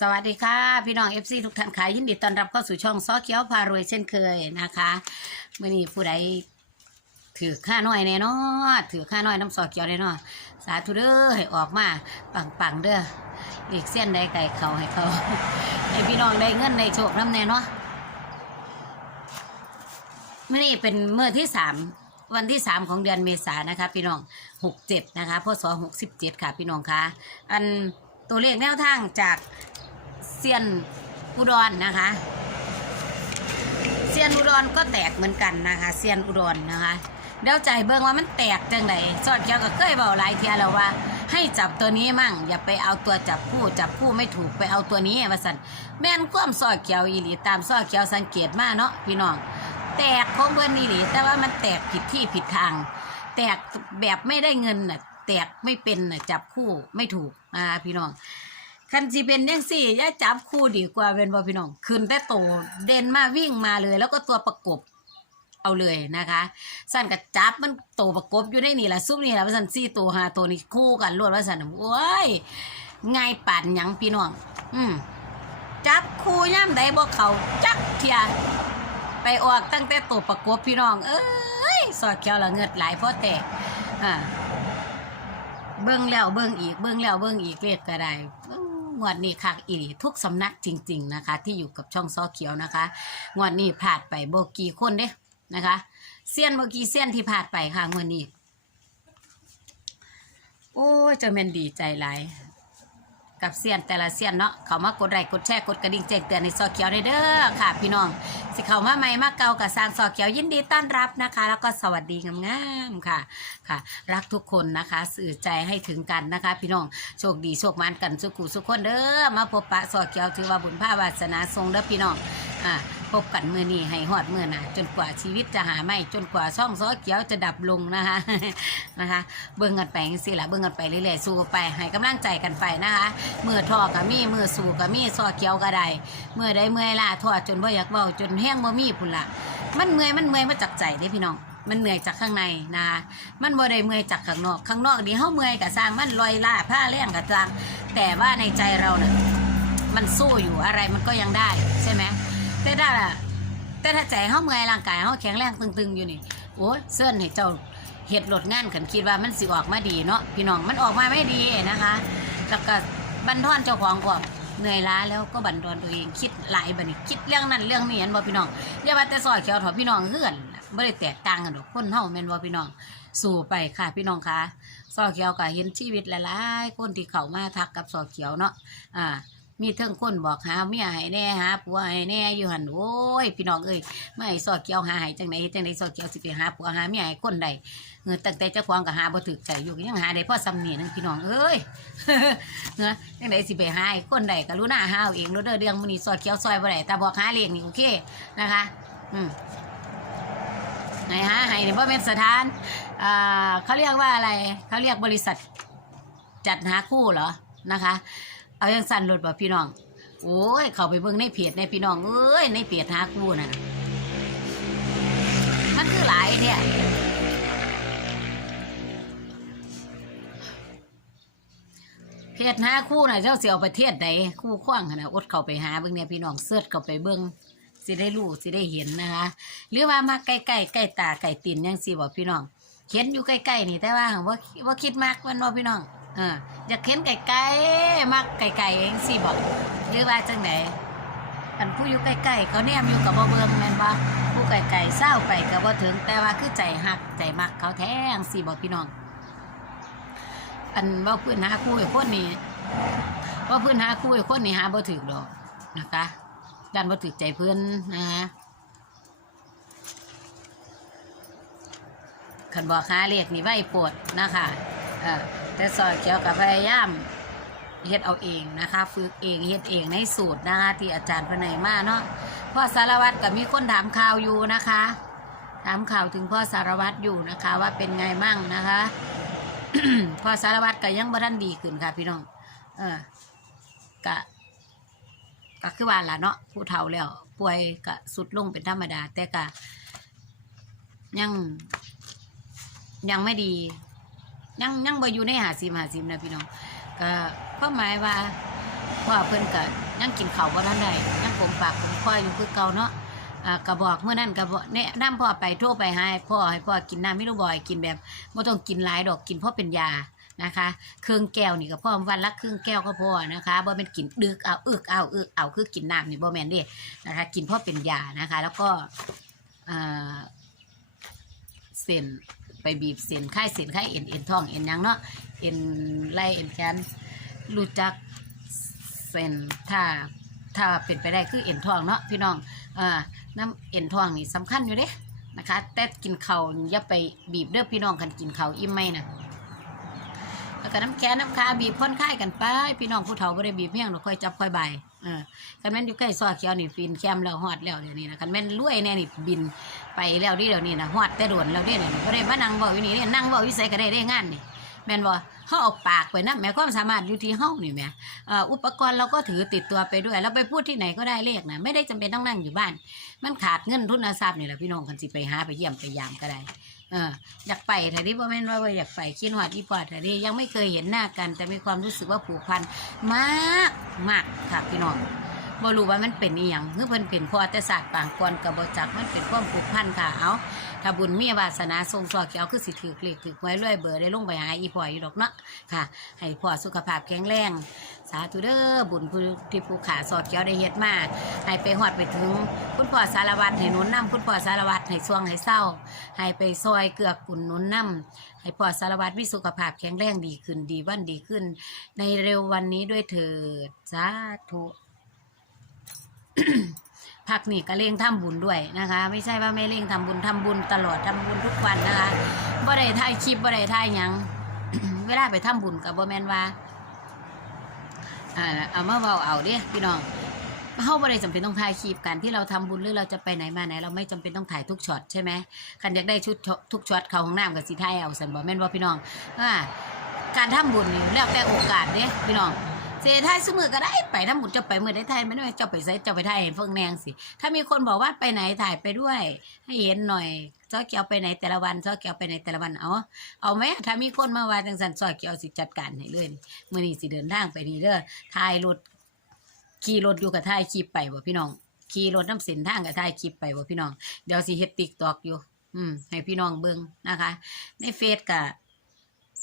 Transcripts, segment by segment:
สวัสดีค่ะ พี่น้อง FC ทุกท่านค่ะยินดีต้อนรับเข้าสู่ช่องซอเขียวพารวยเช่นเคยนะคะเมื่อนี้ผู้ใดถือค่าน้อยแน่นอนถือค่าน้อยน้ำซอเขียวแน่นอนสาธุเด้อให้ออกมาปังปังๆเด้ออีกเส้นใดไก่เขาให้เขาให้พี่น้องได้เงินได้โชคน้ำแน่เนาะเมื่อนี้เป็นเมื่อที่สามวันที่สามของเดือนเมษานนะคะ พี่น้องหกเจ็ดนะคะพศหกสิบเจ็ดค่ะ พี่น้องคะอันตัวเลขแนวทางจาก เซียนอุดรนะคะเซียนอุดรก็แตกเหมือนกันนะคะเซียนอุดรนะคะเดี๋ยวใจเบิ่งว่ามันแตกจังไดสอดเกี่ยวกับเคยเบอกหลายเทียแล้วว่า ให้จับตัวนี้มั่ง อย่าไปเอาตัวจับคู่จับคู่ไม่ถูกไปเอาตัวนี้ว่าสันแม่นความสอดเกี่ยวอีหลีตามสอดเกี่ยวสังเกตมาเนาะพี่น้องแตกของเบิ่นอีหลี แต่ว่ามันแตกผิดที่ผิดทาง แตกแบบไม่ได้เงินน่ะแตกไม่เป็นน่ะจับคู่ไม่ถูกอ่าพี่น้อง คันสิเป็นยังสี่ย่าจับคู่ดีกว่าเป็นบ่พี่น้องขึ้นแต่โตเด่นมาวิ่งมาเลย แล้วก็ตัวประกบเอาเลยนะคะ สั่นกับจับมันโตประกบอยู่ในนี่แหละซุปนี่แหละว่าสั่นสี่ตัวหาตัวนี้คู่กันรวดว่าสั่นโอ้ยง่ายป่านยังพี่น้อง อืมจับคู่ย่ำใดบ่เขาจักเทียไปออกตั้งแต่ตัวประกบพี่น้อง เอ้ยสอดเขียวละเงิดหลายเพราะแต่อ่าเบิ่งแล้วเบิ่งอีกเบิ่งแล้วเบิ่งอีกเลขก็ได้ งวดนี้คักอีหลีทุกสำนักจริง ๆนะคะ ที่อยู่กับช่องซอเขียวนะคะงวดนี้ผ่านไปโบกี่คนเด้นะคะเสี้ยนโบกี่เสี้ยนที่ผ่านไปค่ะงวดนี้ โอ้ยเจะแมนดีใจหลาย กับเซียนแต่ละเซียนเนาะเขามากดไลค์กดแชร์กดกระดิ่งแจ้งเตือนในซอเขียวในเด้อค่ะ พี่น้องสิเขามาใหม่มาเก่ากับสร้างซอเขียวยินดีต้อนรับนะคะ แล้วก็สวัสดีงามๆค่ะค่ะ รักทุกคนนะคะ สื่อใจให้ถึงกันนะคะ พี่น้องโชคดีโชคมันกันสุขุสุขคนเด้อมาพบปะซอเขียวถือว่าบุญภาวาสนาทรงเด้อพี่น้องอ่า พบกันมือนี้ให้หอดมือนะจนกว่าชีวิตจะหาไม่จนกว่าช่องซอเขียวจะดับลงนะคะนะคะ เบิ่งกันไปสิละเบิ่งกันไปเรื่อยๆสู้ไปให้กำลังใจกันไปนะคะมือทอกับมีมือสู้กับมีซอเขียวก็ได้มือใดเมื่อยล่าทอดจนบ่อยากเบาจนแห้งบ่มีพุ่นละมันเมื่อยมันเมื่อยมาจากใจเด้พี่น้องมันเหนื่อยจากข้างในนะคะมันบ่ได้เมื่อยจากข้างนอก ข้างนอกดีเฮาเมื่อยกับสร้างมันลอยล่าผ้าแรงกับสร้าง แต่ว่าในใจเราเนี่ยมันสู้อยู่อะไรมันก็ยังได้ใช่ไหม แต่ถ้าแต่ถ้าใจเฮาเมื่อยร่างกายเฮาแข็งแรงตึงๆอยู่นี่โอ้เสื้อนให้เจ้าเฮ็ดรถงานกันคิดว่ามันสิออกมาดีเนาะพี่น้องมันออกมาไม่ดีนะคะ แล้วก็บันทอนเจ้าของกว่าเหนื่อยล้าแล้วก็บันทอนตัวเองคิดหลายบัดนี้คิดเรื่องนั้นเรื่องนี้เห็นบ่พี่น้องอย่าว่าแต่ซอยเขียวถอพี่น้องเฮือนบ่ได้แตกต่างกันดอกคนเฮาแม่นบ่พี่น้องสู้ไปค่ะพี่น้องคะซอเขียวก็เห็นชีวิตหลายๆคนที่เข้ามาทักกับซอเขียวเนาะอ่า มีเทิงคนบอกหาเมียให้แน่หาผัวให้แน่อยู่หันโอ้ยพี่น้องเอ้ยไม่ให้ซอเขียวหาให้จังไหนจังไหนซอดเขียวสิไปหาผัวหาเมียให้คนใดเงินตั้งแต่เจ้าของก็หาบ่ถึกใจอยู่ยังหาได้พ่อสำเนียนึงพี่น้องเอ้ยเงจังไหนสิไปหาให้คนใดก็รู้หน้าหาเอาเองรู้เด้อเรื่องมื้อนี้ซอดเขียวซอยบ่ได้แต่บอกหาเลขนี่โอเคนะคะ อืมไหนฮะให้เนี่ยว่าเป็นสถานอ่าเขาเรียกว่าอะไร เขาเรียกบริษัทจัดหาคู่เหรอ นะคะ เอายังสั่นรถบ่พี่น้อง โอ้ย เขาไปเบิ่งในเพจในพี่น้องเอ้ยในเพจหาคู่น่ะนะมันคือหลายเนี่ยเพจหาคู่น่ะเจ้าเสียวประเทศใดคู่ขว้างนาดอดเข้าไปหาเบิ่งเนี่ยพี่น้องเสิร์ชเข้าไปเบิ่งสิได้รู้สิได้เห็นนะคะ หรือว่ามาใกล้ๆใกล้ตาใกล้ตีนยังสิบอกพี่น้องเห็นอยู่ใกล้ๆนี่แต่ว่าว่าว่าคิดมากมันว่าพี่น้อง เอออยากเห็นไกลๆมากไกลๆเองสิบอกหรือว่าจังไหนอันผู้อยู่ใกล้ๆเขาเนี่ยอยู่กับบ่เบิ่งแม่นว่าผู้ไกลๆเศร้าไปกับบ่ถึง แต่ว่าคือใจหักใจมักเขาแท้งสิบอกพี่น้อง อันว่าเพื่อนหาคู่ไอ้คนนี้ว่าเพื่อนหาคู่ไอ้คนนี้หาบ่ถึกดอกนะคะดันบ่ถึกใจเพื่อนนะฮะขันบอกหาเรียกนี่ไว้ปวดนะคะเออ แต่ซอยเกี่ยวกับพยายามเฮ็ดเอาเองนะคะ ฝึกเองเฮ็ดเองในสูตรนะคะที่อาจารย์พนัยมาเนาะพ่อสารวัตรก็มีคนถามข่าวอยู่นะคะ ถามข่าวถึงพ่อสารวัตรอยู่นะคะ ว่าเป็นไงมั่งนะคะพ่อสารวัตรก็ยังบ่ทันดีขึ้นค่ะ พี่น้อง เออกะก็คือว่าล่ะเนาะผู้เฒ่าแล้ว ป่วยก็สุดลงเป็นธรรมดา แต่ก็ยังยังไม่ดี ยังยังบ่อยู่ในหาซิมหาซิมนะพี่น้องก็ความหมายว่าพ่อเพิ่นก็ยังกินข้าวบ่ทันได้ยังผมปากผมคอยอยู่คือเก่าเนาะอ่าก็บอกเมื่อนั้นก็บอกแนะนำพ่อไปโทรไปให้พ่อให้พ่อกินน้ำไม่รู้บ่อยกินแบบบ่ต้องกินหลายดอกกินเพราะเป็นยานะคะเครื่องแก้วนี่ก็พ่อวันละครึ่งแก้วก็พอนะคะบ่เป็นกินดึกเอาอึกเอาอึกเอาคือกินน้ำนี่บ่แมนเด้นะคะกินเพราะเป็นยานะคะ แล้วก็อ่าเส้น ไปบีบเส้นไข้เส้นไข้เอ็นเอ็นท้องเอ็นยังเนาะเอ็นไล่เอ็นแขนรู้จักเส้นถ้าถ้าเป็นไปได้คือเอ็นท้องเนาะพี่น้องอ่าน้ำเอ็นท้องนี่สำคัญอยู่เด้นะคะ แต่กินเขาอย่าไปบีบเด้อพี่น้องกันกินเขาวอิ่มไหมนะแล้วก็น้ำแขนน้ำขาบีบพ่นค่ายกันไปพี่น้องผู้เฒ่าบ่ได้บีบเพียงหรอกค่อยจับค่อยใบย เออคันแม่นอยู่ใกล้ซอยเขียวนี่ฟินแคมแล้วฮอดแล้วเดี๋ยวนี้นะคันแม่นรวยแน่นี่บินไปแล้วดิเดี๋ยวนี้นะฮอดแต่โดนแล้วเด้เนี่ยบ่ได้มานั่งเว้าอยู่นี่เด้นั่งเว้าอยู่ไสก็ได้ได้งานนี่แม่นบ่เฮาเอาปากไปนะแม่ความสามารถอยู่ที่เฮานี่แม่เอ่ออุปกรณ์เราก็ถือติดตัวไปด้วยแล้วไปพูดที่ไหนก็ได้เลขนะไม่ได้จำเป็นต้องนั่งอยู่บ้าน มันขาดเงินทุนทรัพย์นี่แหละพี่น้องกันสิไปหาไปเยี่ยมไปยามก็ได้ เอออยากไปแต่ที่พ่อแม่นว่าว่าอยากไปคิดหอดอีพอดแต่ดิยังไม่เคยเห็นหน้ากัน แต่มีความรู้สึกว่าผูกพันมากมากค่ะพี่น้องบ่รู้ว่ามันเป็นอีหยังคือเพิ่นเป็นพ่อแต่ศาสตร์ปางกวนกับบ่จักมันเป็นความผูกพันค่ะเอา ถ้าบุญมีวาสนาทรงสอเขียวคือสิถือเลขถือไว้เรื่อยเบอร์ได้ลงไปหาอีพ่ออยู่ดอกเนาะค่ะให้พ่อสุขภาพแข็งแรง สาธุเด้อบุญผู้ที่ผู้ขาสอดเกียวได้เฮ็ดมาให้ไปฮอดไปถึงคุณพ่อสารวัตรให้หนุนนำคุณพ่อสารวัตรให้ช่วงให้เศร้าให้ไปซอยเกือกกุ่นหนุนนำให้พ่อสารวัตรมีสุขภาพแข็งแรงดีขึ้นดีวันดีขึ้น ในเร็ววันนี้ด้วยเถิดสาธุ พักนี่ก็เร่งทำบุญด้วยนะคะ ไม่ใช่ว่าไม่เร่งทำบุญทำบุญตลอดทำบุญทุกวันนะคะบ่ได้ถ่ายคลิปบ่ได้ถ่ายหยังเวลาไปทำบุญกับบ่แมนว่าอ่าเอามาเบาเอาเด้พี่น้องเฮาบ่ได้จำเป็นต้องถ่ายคลิปกันที่เราทำบุญหรือเราจะไปไหนมาไหน เราไม่จำเป็นต้องถ่ายทุกช็อตใช่ไหมคันอยากได้ชุดทุกช็อตเขาห้องน้ำกับสิถ่ายเอาสันบ่แม่นบ่พี่น้องอ่าการทำบุญนี่แล้วแต่โอกาสเด้พี่น้อง เสยถ่ายสมือก็ได้ไปทำบุญจะไปมือได้ถ่ายไม่ได้จ้าไปใส่จ้าไปถ่ายให้เฟิงแนงสิ ถ้ามีคนบอกว่าไปไหนถ่ายไปด้วย ให้เห็นหน่อยซอเกียวไปไหนแต่ละวันซอเกียวไปไหนแต่ละวันเอาเอาไหมถ้ามีคนมาว่าจังสันซอยเกียวสิจัดการให้เลยมื่อนี้สิเดินทางไปนี่เด้อถ่ายรถขี่รถอยู่กับถ่ายคลิปไปบ่พี่น้องขี่รถน้ำเส้นทางกับถ่ายคลิปไปบ่พี่น้อง เดี๋ยวสิเฮ็ดติ๊กตอกอยู่ อืมให้พี่น้องเบิ่งนะคะ ในเฟซกะ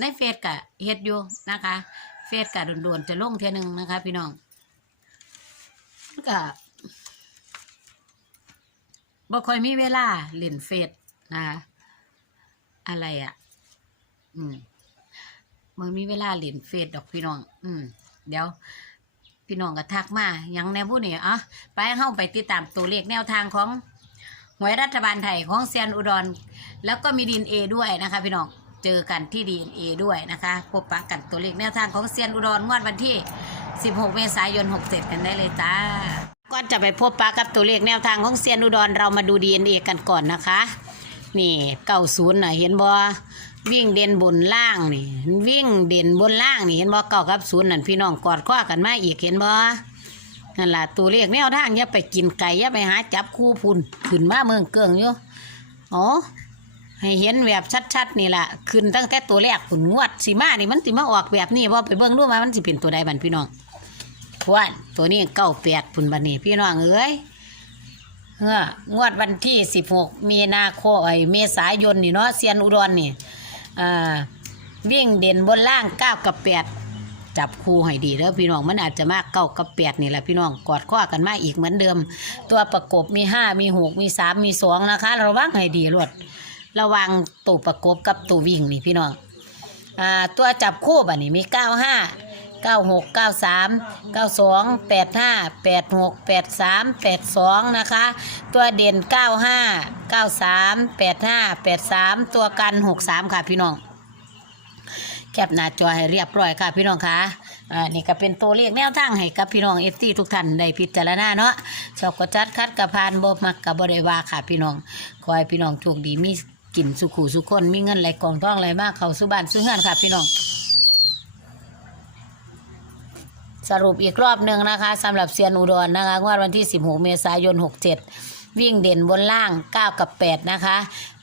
ในเฟซกะเฮ็ดอยู่นะคะ เฟซกะด่วนๆจะลงเท่ยหนึงนะคะ พี่น้องมันก็บ่ค่อยมีเวลาเล่นเฟซนะคะอะไรอะ อืมมันมีเวลาเล่นเฟซดอกพี่น้อง อืม เดี๋ยว พี่น้องก็ทักมายังแนวผู้นี้อะไปเข้าไปติดตามตัวเลขแนวทางของหวยรัฐบาลไทยของเซียนอุดร แล้วก็มีดีเอด้วยนะคะ พี่น้อง เจอกันที่ดีเอด้วยนะคะพบปะกันตัวเลขแนวทางของเซียนอุดรงวดวันที่ 16 เมษายน 67 กันได้เลยจ้าก่อนจะไปพบปะกับตัวเลขแนวทางของเซียนอุดรเรามาดู DNA กันก่อนนะคะ นี่เก้าศูนย์นะเห็นบ่วิ่งเด่นบนล่างนี่ วิ่งเด่นบนล่างนี่เห็นบ่เก้ากับศูนย์นั่นพี่น้องกอดข้อกันมาอีกเห็นบ่นั่นล่ะตัวเลขแนวทางอย่าไปกินไก่อย่าไปหาจับคู่พุ่นขึ้นมาเมืองเกิงอยู่อ๋อ ให้เห็นแบบชัดๆนี่แหละขึ้นตั้งแต่ตัวแรกผุนงวดสีมานี่มันสิมาออกแบบนี้ว่าไปเบิ่งดูว่ามันสิเป็นตัวใดบันพี่น้องทวนตัวนี้เก้าแปดพุ่นบันนี้พี่น้องเอ้ยเฮ้องวดวันที่สิบหกมีนาคมไอเมษายนนี่เนาะเซียนอุดรนี่อ่าวิ่งเด่นบนล่างเก้ากับแปดจับคู่ให้ดีแล้วพี่น้องมันอาจจะมากเก้ากับแปดนี่แหละพี่น้องกอดข้อกันมาอีกเหมือนเดิม ตัวประกบมีห้ามีหกมีสามมีสองนะคะ ระวังให้ดีรวด ระวังตัวประกบกับตัววิ่งนี่พี่น้องอ่าตัวจับคู่บัดนี้มีเก้าห้าเก้าหกเก้าสามเก้าสองแปดห้าแปดหกแปดสามแปดสองนะคะ ตัวเด่นเก้าห้าเก้าสามแปดห้าแปดสามตัวกันหกสามค่ะพี่น้องแคปหน้าจอให้เรียบร้อยค่ะพี่น้องคะอ่านี่ก็เป็นตัวเลขแนวทางให้กับพี่น้องเอฟซีทุกท่านได้พิจารณาเนาะชอบกดจัดคัดกระพานบ่มักกับบริวาค่ะพี่น้อง ขอให้พี่น้องโชคดีมี กินสุขุสุคนมีเงินไหลกองท้องไหลมากเขาสุบ้านสุเฮือนค่ะ พี่น้อง สรุปอีกรอบหนึ่งนะคะสำหรับเซียนอุดรนะคะงวดวันที่ 16 เมษายน 67 วิ่งเด่นบนล่าง 9 กับ 8 นะคะ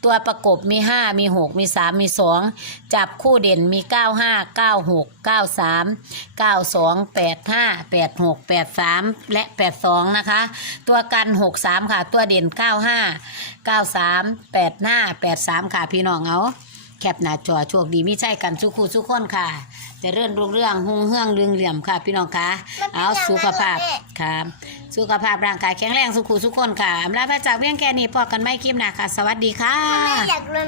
ตัวประกบมี 5 มี 6 มี 3 มี 2 จับคู่เด่นมี 95 96 93 92 85 86 83 และ 82 นะคะ ตัวกัน 63 ค่ะ ตัวเด่น 95 93 85 83 ค่ะ พี่น้องเอา แคปหน้าจอโชคดีมิใช่กันสุขูสุขคนค่ะจะเรื่อนรุ่งเรื่องหุ่งเฮืองเรืองเหลี่ยมค่ะ พี่น้องคะเอาสุขภาพค่ะสุขภาพร่างกายแข็งแรงสุขูสุขคนค่ะอำลาพระจากเพียงแค่นี้พอกันไม่คลิปหน้าค่ะ สวัสดีค่ะแม่อยากรู้